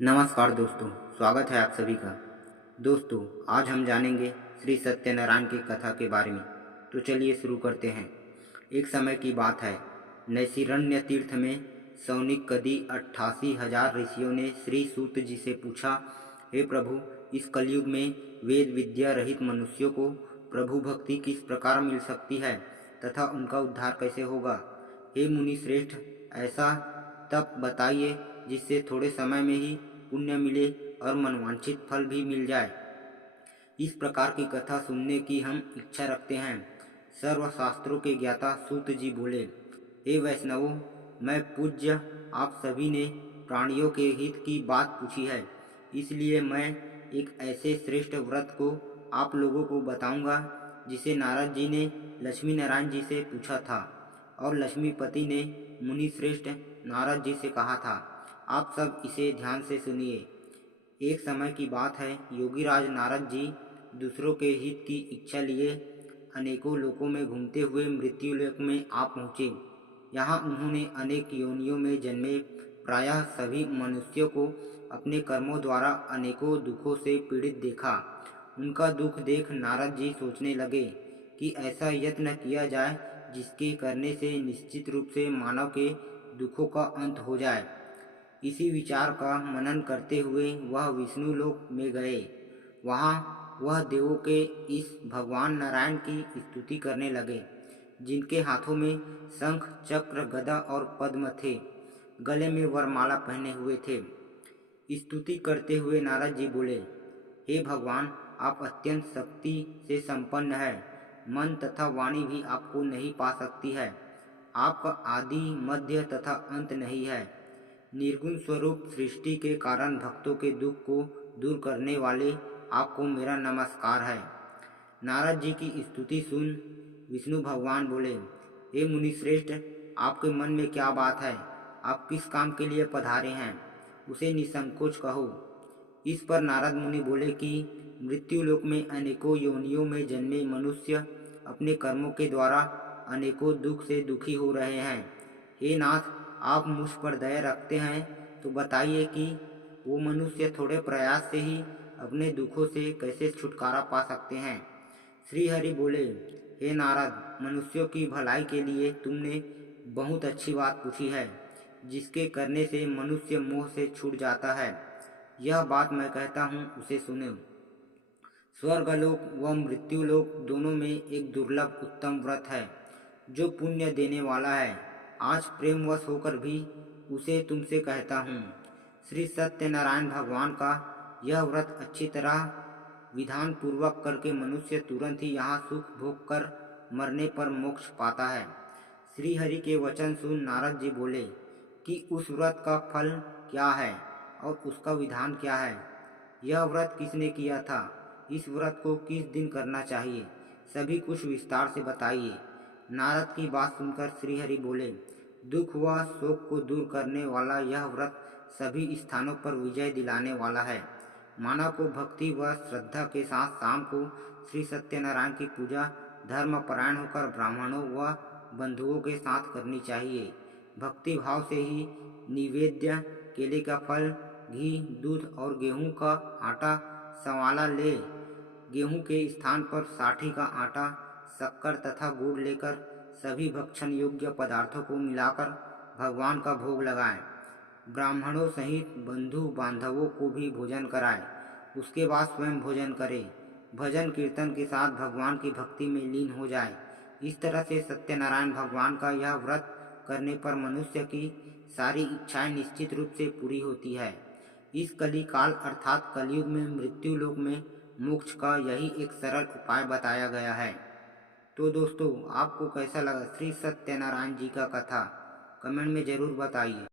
नमस्कार दोस्तों, स्वागत है आप सभी का। दोस्तों, आज हम जानेंगे श्री सत्यनारायण की कथा के बारे में। तो चलिए शुरू करते हैं। एक समय की बात है, नैशिरण्य तीर्थ में सौनिक कदी 88,000 ऋषियों ने श्री सूत जी से पूछा, हे प्रभु, इस कलयुग में वेद विद्या रहित मनुष्यों को प्रभु भक्ति किस प्रकार मिल सकती है तथा उनका उद्धार कैसे होगा। हे मुनि श्रेष्ठ, ऐसा तप बताइए जिससे थोड़े समय में ही पुण्य मिले और मनवांछित फल भी मिल जाए। इस प्रकार की कथा सुनने की हम इच्छा रखते हैं। सर्वशास्त्रों के ज्ञाता सूत जी बोले, हे वैष्णवों, मैं पूज्य आप सभी ने प्राणियों के हित की बात पूछी है, इसलिए मैं एक ऐसे श्रेष्ठ व्रत को आप लोगों को बताऊंगा जिसे नारद जी ने लक्ष्मी नारायण जी से पूछा था और लक्ष्मीपति ने मुनि श्रेष्ठ नारद जी से कहा था। आप सब इसे ध्यान से सुनिए। एक समय की बात है, योगीराज नारद जी दूसरों के हित की इच्छा लिए अनेकों लोकों में घूमते हुए मृत्युलोक में आ पहुँचे। यहाँ उन्होंने अनेक योनियों में जन्मे प्रायः सभी मनुष्यों को अपने कर्मों द्वारा अनेकों दुखों से पीड़ित देखा। उनका दुख देख नारद जी सोचने लगे कि ऐसा यत्न किया जाए जिसके करने से निश्चित रूप से मानव के दुखों का अंत हो जाए। इसी विचार का मनन करते हुए वह विष्णु लोक में गए। वहाँ वह देवों के इस भगवान नारायण की स्तुति करने लगे, जिनके हाथों में शंख चक्र गदा और पद्म थे, गले में वरमाला पहने हुए थे। स्तुति करते हुए नारद जी बोले, हे भगवान, आप अत्यंत शक्ति से संपन्न है। मन तथा वाणी भी आपको नहीं पा सकती है। आपका आदि मध्य तथा अंत नहीं है। निर्गुण स्वरूप सृष्टि के कारण भक्तों के दुख को दूर करने वाले आपको मेरा नमस्कार है। नारद जी की स्तुति सुन विष्णु भगवान बोले, हे मुनिश्रेष्ठ, आपके मन में क्या बात है? आप किस काम के लिए पधारे हैं, उसे निसंकोच कहो। इस पर नारद मुनि बोले कि मृत्युलोक में अनेकों योनियों में जन्मे मनुष्य अपने कर्मों के द्वारा अनेकों दुख से दुखी हो रहे हैं। हे नाथ, आप मुझ पर दया रखते हैं तो बताइए कि वो मनुष्य थोड़े प्रयास से ही अपने दुखों से कैसे छुटकारा पा सकते हैं। श्री हरि बोले, हे नारद, मनुष्यों की भलाई के लिए तुमने बहुत अच्छी बात पूछी है, जिसके करने से मनुष्य मोह से छूट जाता है। यह बात मैं कहता हूँ, उसे सुनो। स्वर्गलोक व मृत्युलोक दोनों में एक दुर्लभ उत्तम व्रत है जो पुण्य देने वाला है। आज प्रेमवश होकर भी उसे तुमसे कहता हूँ। श्री सत्यनारायण भगवान का यह व्रत अच्छी तरह विधान पूर्वक करके मनुष्य तुरंत ही यहाँ सुख भोग कर मरने पर मोक्ष पाता है। श्री हरि के वचन सुन नारद जी बोले कि उस व्रत का फल क्या है और उसका विधान क्या है। यह व्रत किसने किया था, इस व्रत को किस दिन करना चाहिए, सभी कुछ विस्तार से बताइए। नारद की बात सुनकर श्रीहरि बोले, दुख व शोक को दूर करने वाला यह व्रत सभी स्थानों पर विजय दिलाने वाला है। मानव को भक्ति व श्रद्धा के साथ शाम को श्री सत्यनारायण की पूजा धर्मपरायण होकर ब्राह्मणों व बंधुओं के साथ करनी चाहिए। भक्ति भाव से ही निवेद्य केले का फल, घी, दूध और गेहूं का आटा संवाला ले गेहूं के स्थान पर साठी का आटा, शक्कर तथा गुड़ लेकर सभी भक्षण योग्य पदार्थों को मिलाकर भगवान का भोग लगाएं। ब्राह्मणों सहित बंधु बांधवों को भी भोजन कराएं। उसके बाद स्वयं भोजन करें। भजन कीर्तन के साथ भगवान की भक्ति में लीन हो जाए। इस तरह से सत्यनारायण भगवान का यह व्रत करने पर मनुष्य की सारी इच्छाएं निश्चित रूप से पूरी होती है। इस कली काल अर्थात कलयुग में मृत्यु लोक में मोक्ष का यही एक सरल उपाय बताया गया है। तो दोस्तों, आपको कैसा लगा श्री सत्यनारायण जी का कथा, कमेंट में ज़रूर बताइए।